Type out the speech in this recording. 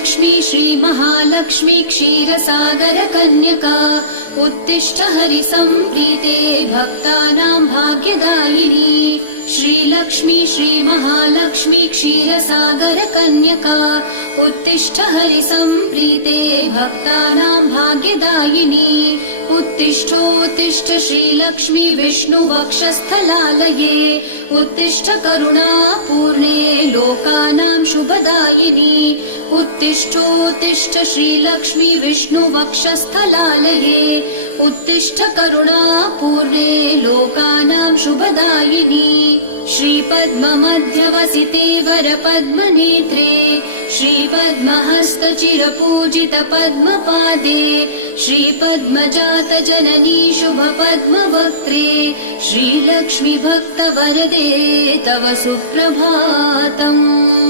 श्रीलक्ष्मी श्रीमहालक्ष्मी क्षीरसागरकन्यका उत्तिष्ठ हरिसम्प्रीते भक्तानां भाग्यदायिनी। श्रीलक्ष्मी श्रीमहालक्ष्मी क्षीरसागरकन्यका उत्तिष्ठ हरिसम्प्रीते भक्तानां भाग्यदायिनी। उत्तिष्ठोत्तिष्ठ श्रीलक्ष्मी विष्णुवक्षस्थलालये उत्तिष्ठ करुणापूर्णे लोकानां शुभदायिनी। उत्तिष्ठोत्तिष्ठ श्रीलक्ष्मी विष्णुवक्षस्थलालये उत्तिष्ठ करुणापूर्णे लोकानां शुभदायिनी। श्रीपद्ममध्यवसिते वरपद्मनेत्रे श्रीपद्महस्तचिरपूजित पद्मपादे श्रीपद्मजातजननी शुभपद्मवक्त्रे श्रीलक्ष्मी भक्तवरदे तव सुप्रभातम्।